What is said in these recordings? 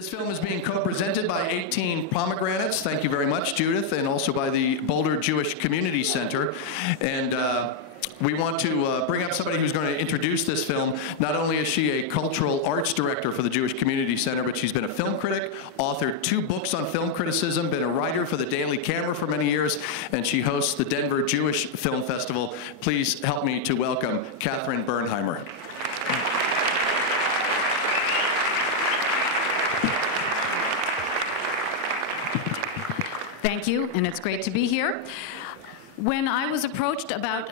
This film is being co-presented by 18 Pomegranates. Thank you very much, Judith, and also by the Boulder Jewish Community Center. And we want to bring up somebody who's going to introduce this film. Not only is she a cultural arts director for the Jewish Community Center, but she's been a film critic, authored 2 books on film criticism, been a writer for the Daily Camera for many years, and she hosts the Denver Jewish Film Festival. Please help me to welcome Catherine Bernheimer. Thank you, and it's great to be here. When I was approached about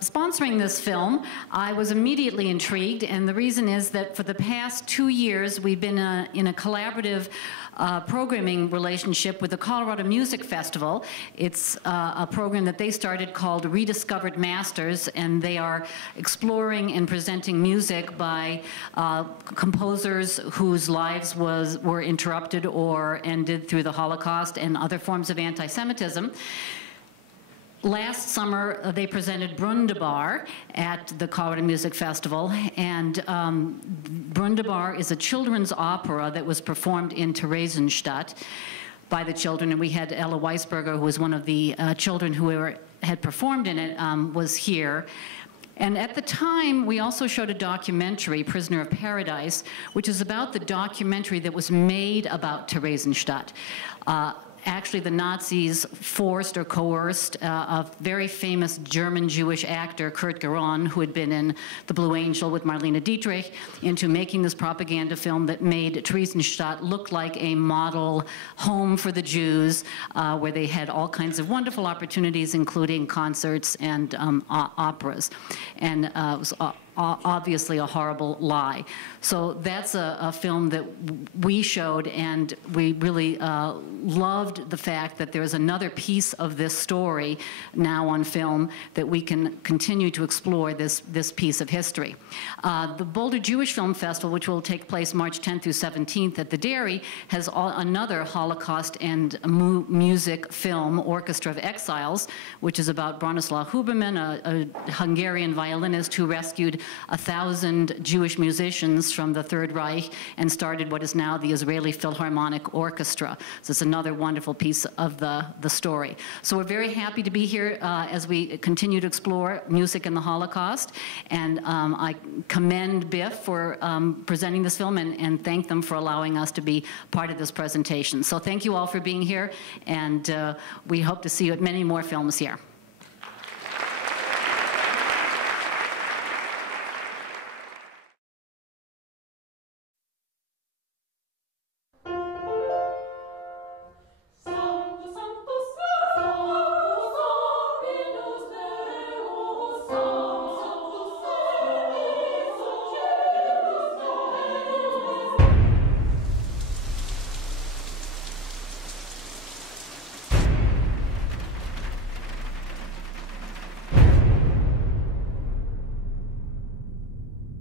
sponsoring this film, I was immediately intrigued, and the reason is that for the past 2 years, we've been in a collaborative programming relationship with the Colorado Music Festival. It's a program that they started called Rediscovered Masters, and they are exploring and presenting music by composers whose lives were interrupted or ended through the Holocaust and other forms of anti-Semitism. Last summer, they presented Brundabar at the Colorado Music Festival, and Brundabar is a children's opera that was performed in Theresienstadt by the children, and we had Ella Weisberger, who was one of the children who had performed in it, was here. And at the time, we also showed a documentary, Prisoner of Paradise, which is about the documentary that was made about Theresienstadt. Actually, the Nazis forced or coerced a very famous German Jewish actor, Kurt Geron, who had been in The Blue Angel with Marlene Dietrich, into making this propaganda film that made Theresienstadt look like a model home for the Jews, where they had all kinds of wonderful opportunities, including concerts and operas. And it was obviously a horrible lie. So that's a film that we showed, and we really loved the fact that there's another piece of this story now on film that we can continue to explore this piece of history. The Boulder Jewish Film Festival, which will take place March 10th through 17th at the Dairy, has another Holocaust and music film, Orchestra of Exiles, which is about Bronislaw Huberman, a Hungarian violinist who rescued 1,000 Jewish musicians from the Third Reich and started what is now the Israeli Philharmonic Orchestra. So it's another wonderful piece of the story. So we're very happy to be here as we continue to explore music in the Holocaust. And I commend BIFF for presenting this film and thank them for allowing us to be part of this presentation. So thank you all for being here, and we hope to see you at many more films here.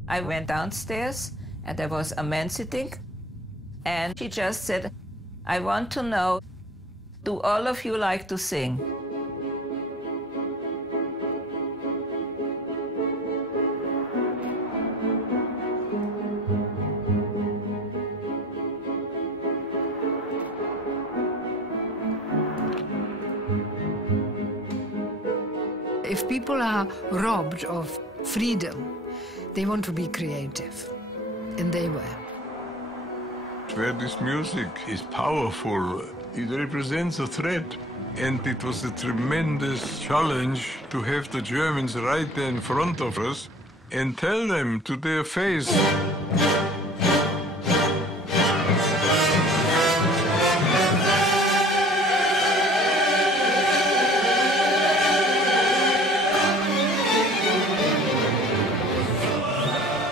I went downstairs, and there was a man sitting, and she just said, "I want to know, do all of you like to sing?" If people are robbed of freedom, they want to be creative, and they were. Where this music is powerful, it represents a threat. And it was a tremendous challenge to have the Germans right there in front of us and tell them to their face.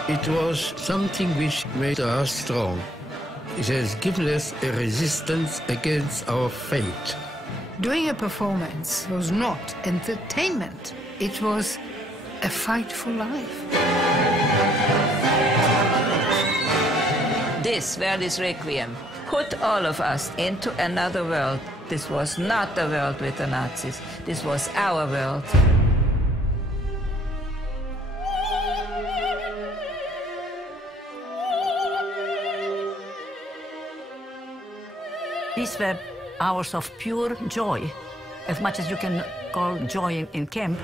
It was something which made us strong. It has given us a resistance against our fate. Doing a performance was not entertainment. It was a fight for life. This Verdi's Requiem put all of us into another world. This was not the world with the Nazis. This was our world. these were hours of pure joy, as much as you can call joy in camp.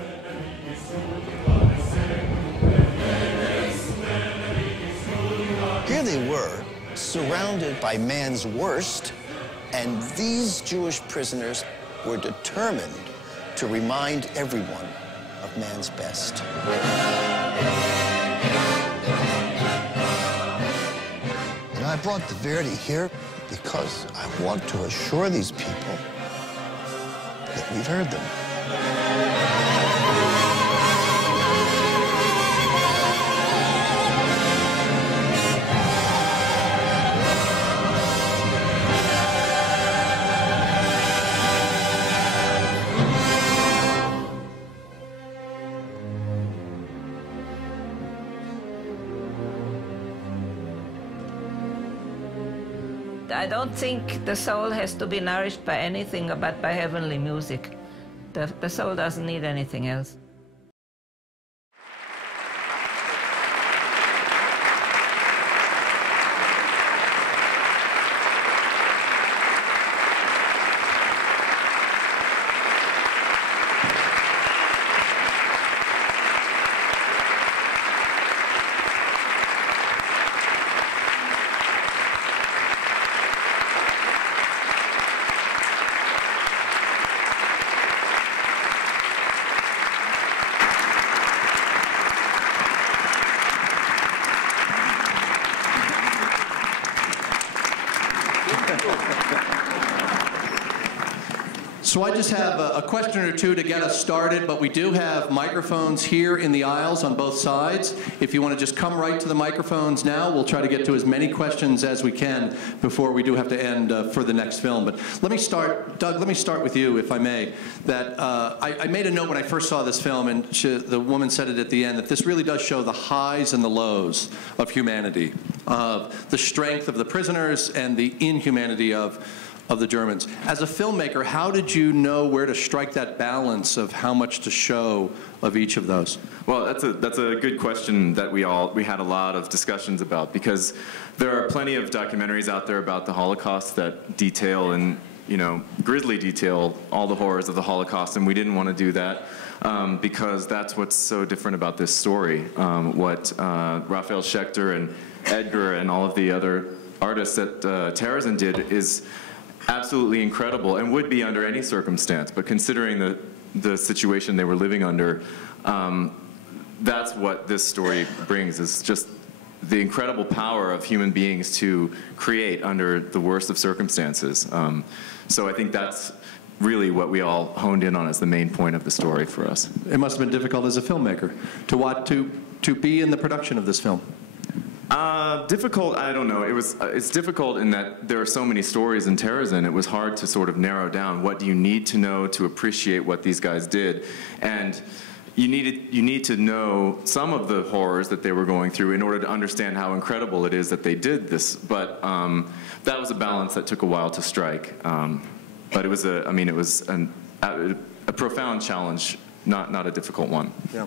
Here they were, surrounded by man's worst, and these Jewish prisoners were determined to remind everyone of man's best. And I brought the Verdi here because I want to assure these people that we've heard them. I don't think the soul has to be nourished by anything but by heavenly music. The soul doesn't need anything else. So I just have a question or two to get us started, but we do have microphones here in the aisles on both sides. If you want to just come right to the microphones now, we'll try to get to as many questions as we can before we do have to end for the next film. But let me start, Doug, let me start with you, if I may. That I made a note when I first saw this film, and the woman said it at the end, that this really does show the highs and the lows of humanity, of the strength of the prisoners and the inhumanity of the Germans. As a filmmaker, how did you know where to strike that balance of how much to show of each of those? Well, that's a good question that we had a lot of discussions about, because there are plenty of documentaries out there about the Holocaust that detail and, you know, grisly detail all the horrors of the Holocaust, and we didn't want to do that because that's what's so different about this story. What Raphael Schechter and Edgar and all of the other artists that Terezin did is absolutely incredible and would be under any circumstance, but considering the situation they were living under, that's what this story brings, is just the incredible power of human beings to create under the worst of circumstances. So I think that's really what we all honed in on as the main point of the story for us. It must have been difficult as a filmmaker to be in the production of this film. Difficult, I don't know. It's difficult in that there are so many stories in Terezin. It was hard to sort of narrow down what do you need to know to appreciate what these guys did. And you need to know some of the horrors that they were going through in order to understand how incredible it is that they did this. But that was a balance that took a while to strike. But it was a profound challenge. Not a difficult one. Yeah.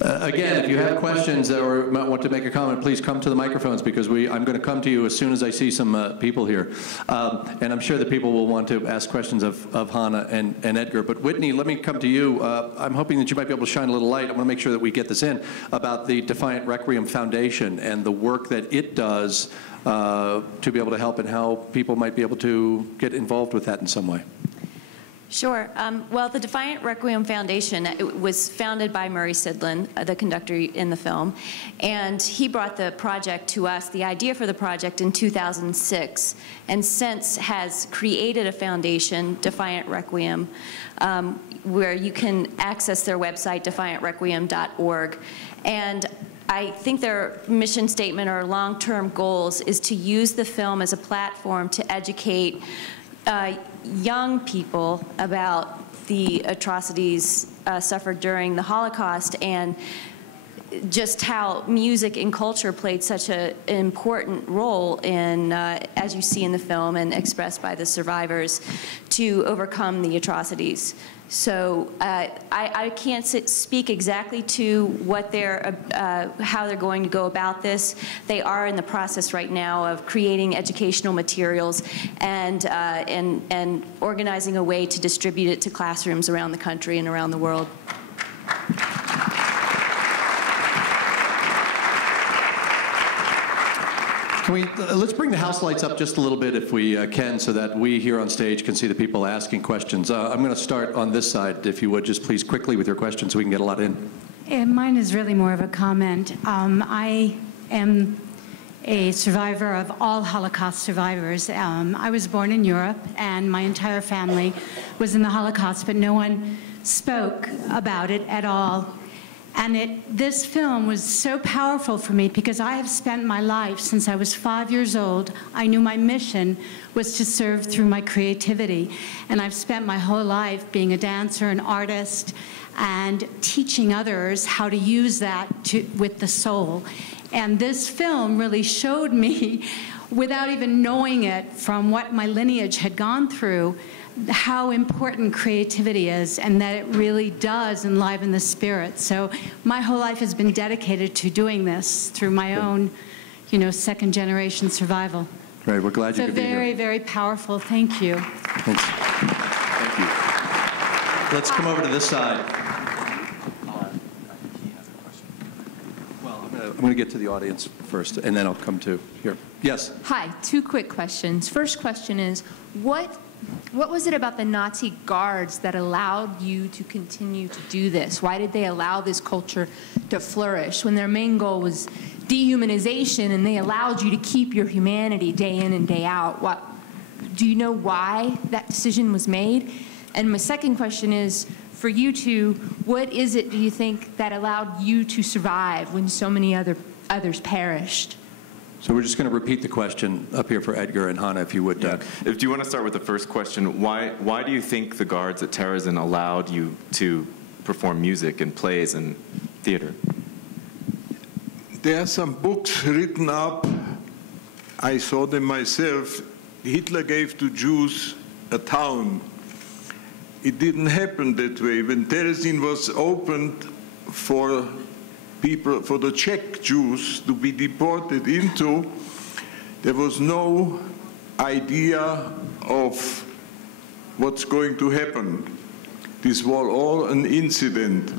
Again, if you have questions or want to make a comment, please come to the microphones, because I'm going to come to you as soon as I see some people here. And I'm sure that people will want to ask questions of Hana and Edgar. But Whitney, let me come to you. I'm hoping that you might be able to shine a little light. I want to make sure that we get this in about the Defiant Requiem Foundation and the work that it does to be able to help, and how people might be able to get involved with that in some way. Sure. Well, the Defiant Requiem Foundation, it was founded by Murray Sidlin, the conductor in the film, and he brought the project to us, the idea for the project, in 2006, and since has created a foundation, Defiant Requiem, where you can access their website, defiantrequiem.org. And I think their mission statement or long-term goals is to use the film as a platform to educate young people about the atrocities suffered during the Holocaust, and just how music and culture played such an important role in, as you see in the film and expressed by the survivors, to overcome the atrocities. So I can't speak exactly to what how they're going to go about this. They are in the process right now of creating educational materials and organizing a way to distribute it to classrooms around the country and around the world. Let's bring the house lights up just a little bit if we can, so that we here on stage can see the people asking questions. I'm going to start on this side, if you would, just please quickly with your questions so we can get a lot in. Mine is really more of a comment. I am a survivor of all Holocaust survivors. I was born in Europe, and my entire family was in the Holocaust, but no one spoke about it at all. And this film was so powerful for me because I have spent my life, since I was 5 years old, I knew my mission was to serve through my creativity. And I've spent my whole life being a dancer, an artist, and teaching others how to use that with the soul. And this film really showed me, without even knowing it from what my lineage had gone through, how important creativity is, and that it really does enliven the spirit. So my whole life has been dedicated to doing this through my own, second-generation survival. Right, we're glad you could be here. So very, very powerful. Thank you. Thanks. Thank you. Let's come over to this side. Well, I'm going to get to the audience first, and then I'll come to here. Yes? Hi, 2 quick questions. First question is, what was it about the Nazi guards that allowed you to continue to do this? Why did they allow this culture to flourish when their main goal was dehumanization, and they allowed you to keep your humanity day in and day out? Do you know why that decision was made? And my second question is, for you two, what is it, do you think, that allowed you to survive when so many others perished? So we're just going to repeat the question up here for Edgar and Hana, if you would. Yeah. Do you want to start with the first question? Why do you think the guards at Terezin allowed you to perform music and plays and theater? There are some books written up. I saw them myself. Hitler gave to Jews a town. It didn't happen that way. When Terezin was opened for people, for the Czech Jews to be deported into, there was no idea of what's going to happen. This was all an incident.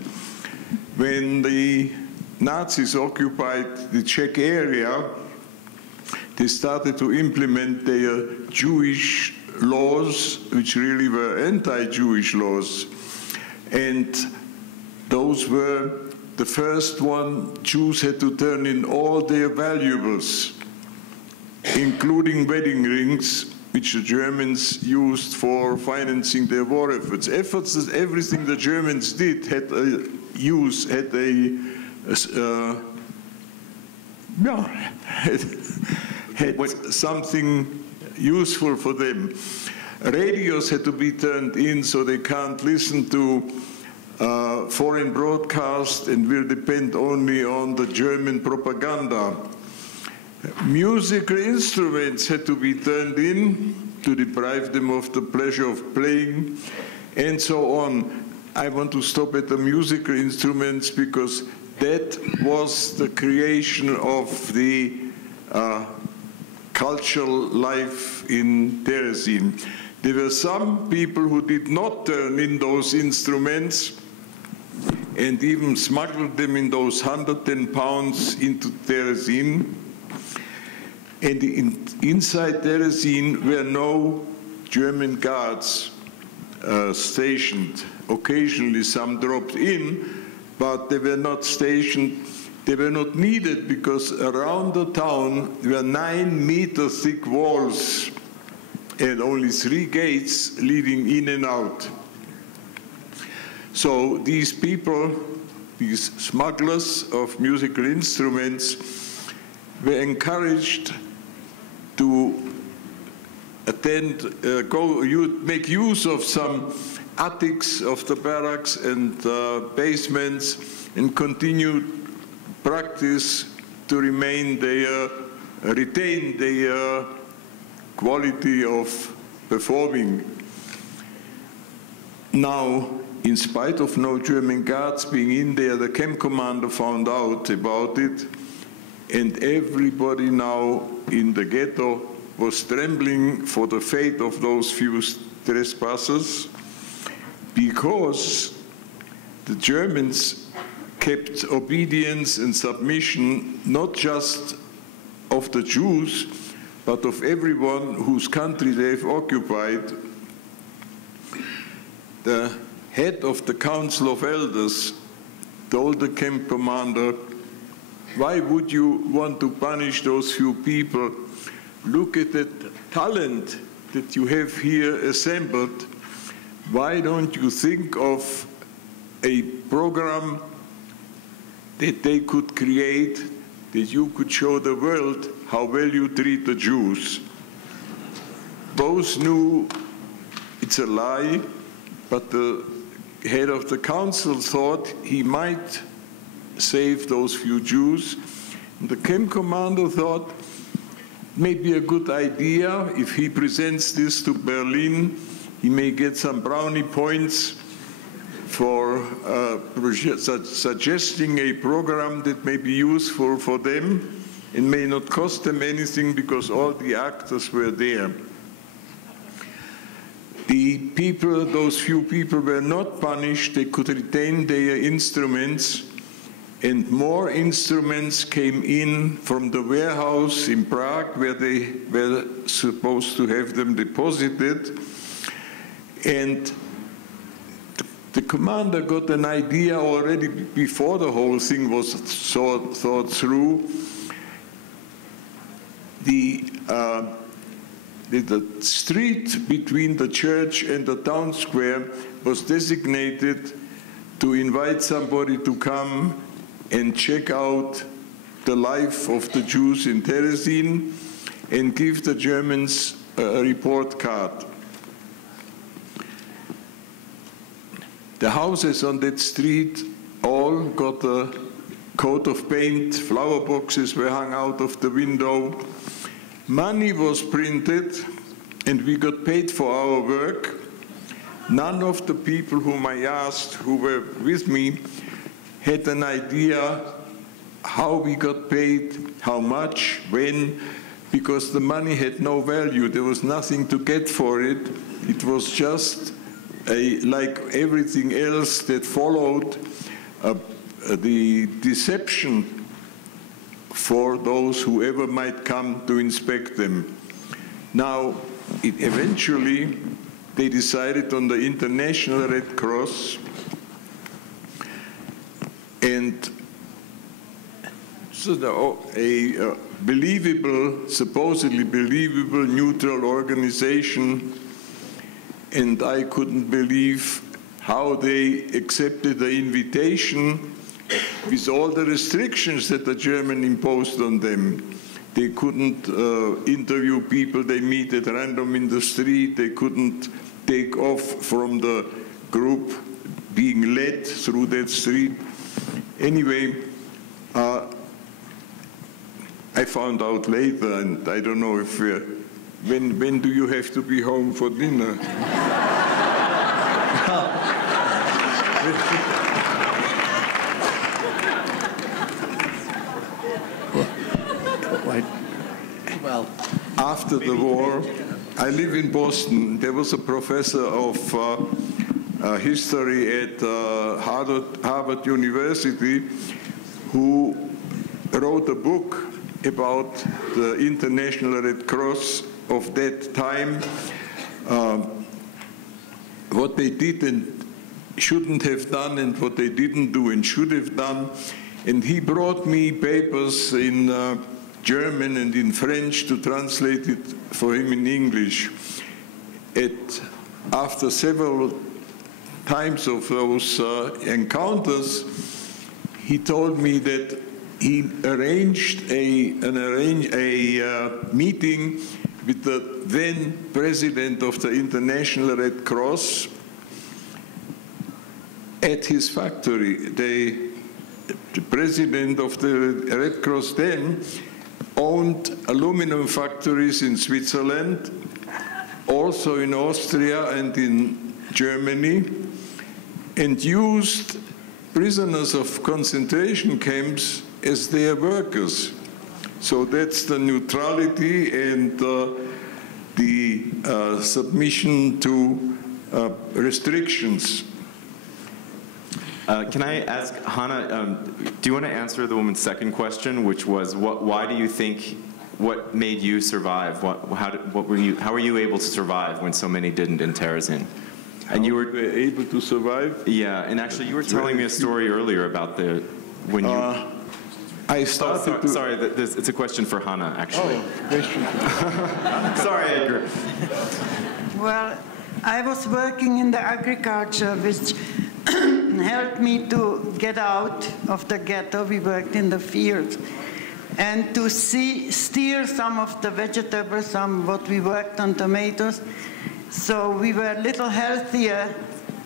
When the Nazis occupied the Czech area, they started to implement their Jewish laws, which really were anti-Jewish laws. And those were the first one. Jews had to turn in all their valuables, including wedding rings, which the Germans used for financing their war efforts. Everything the Germans did had something useful for them. Radios had to be turned in so they can't listen to foreign broadcast and will depend only on the German propaganda. Musical instruments had to be turned in to deprive them of the pleasure of playing, and so on. I want to stop at the musical instruments because that was the creation of the cultural life in Terezin. There were some people who did not turn in those instruments and even smuggled them in those 110 pounds into Terezin. And inside Terezin were no German guards stationed. Occasionally some dropped in, but they were not stationed. They were not needed because around the town were 9-meter thick walls and only 3 gates leading in and out. So these people, these smugglers of musical instruments, were encouraged to make use of some attics of the barracks and basements and continue practice to retain their quality of performing. Now, in spite of no German guards being in there, the camp commander found out about it, and everybody now in the ghetto was trembling for the fate of those few trespassers, because the Germans kept obedience and submission not just of the Jews, but of everyone whose country they've occupied. The head of the Council of Elders told the camp commander, "Why would you want to punish those few people? Look at the talent that you have here assembled. Why don't you think of a program that they could create, that you could show the world how well you treat the Jews?" Both knew it's a lie, but the head of the council thought he might save those few Jews. And the camp commander thought, maybe a good idea, if he presents this to Berlin, he may get some brownie points for suggesting a program that may be useful for them and may not cost them anything, because all the actors were there. The people, those few people, were not punished. They could retain their instruments, and more instruments came in from the warehouse in Prague, where they were supposed to have them deposited. And the commander got an idea already before the whole thing was thought through. The street between the church and the town square was designated to invite somebody to come and check out the life of the Jews in Terezin and give the Germans a report card. The houses on that street all got a coat of paint, flower boxes were hung out of the window, money was printed, and we got paid for our work. None of the people whom I asked, who were with me, had an idea how we got paid, how much, when, because the money had no value. There was nothing to get for it. It was just like everything else that followed, the deception for those who ever might come to inspect them. Now, eventually, they decided on the International Red Cross, and so a believable, supposedly believable, neutral organization, and I couldn't believe how they accepted the invitation with all the restrictions that the German imposed on them. They couldn't interview people they meet at random in the street. They couldn't take off from the group being led through that street. Anyway, I found out later, and I don't know if when do you have to be home for dinner? Well, after the war, I live in Boston. There was a professor of history at Harvard University who wrote a book about the International Red Cross of that time, what they did and shouldn't have done, and what they didn't do and should have done. And he brought me papers in German and in French to translate it for him in English. After several times of those encounters, he told me that he arranged a meeting with the then president of the International Red Cross at his factory. the president of the Red Cross then, owned aluminum factories in Switzerland, also in Austria and in Germany, and used prisoners of concentration camps as their workers. So that's the neutrality and the submission to restrictions. Can I ask Hana, do you want to answer the woman's second question, which was, why do you think, what made you survive? How were you able to survive when so many didn't in Terezin? And you were able to survive? Yeah, and actually you were telling me a story earlier about when you... I started sorry, it's a question for Hana, actually. Oh, question. Sorry, Edgar. Well, I was working in the agriculture, which helped me to get out of the ghetto. We worked in the fields. And to steer some of the vegetables, what we worked on tomatoes. So we were a little healthier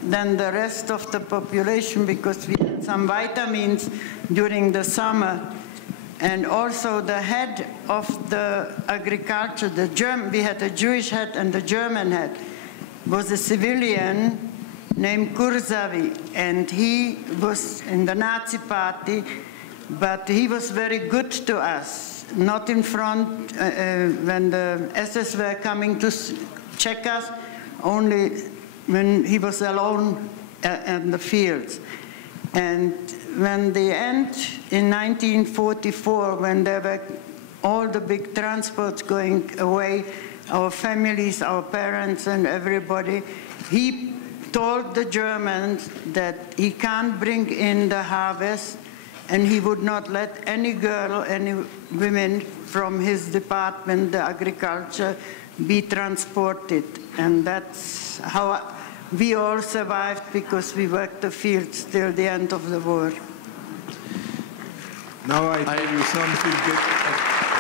than the rest of the population because we had some vitamins during the summer. And also the head of the agriculture, we had a Jewish head and a German head, was a civilian named Kurzavi, and he was in the Nazi party, but he was very good to us, not in front when the SS were coming to check us, only when he was alone in the fields. And when the end in 1944, when there were all the big transports going away, our families, our parents and everybody, he told the Germans that he can't bring in the harvest and he would not let any girl, any women from his department, the agriculture, be transported. And that's how we all survived, because we worked the fields till the end of the war. Now I tell you something that